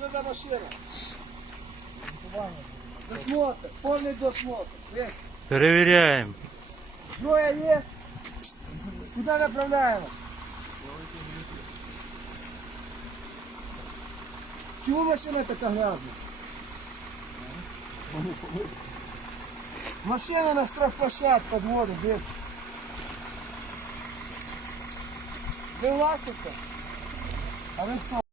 Что за машина? Досмотр, повний досмотр. Есть. Перевіряємо. Зброя є? Куди направляємо? Чому машина така грязна? Машина на штрафплощадь подводит здесь. Вы властница? А вы кто?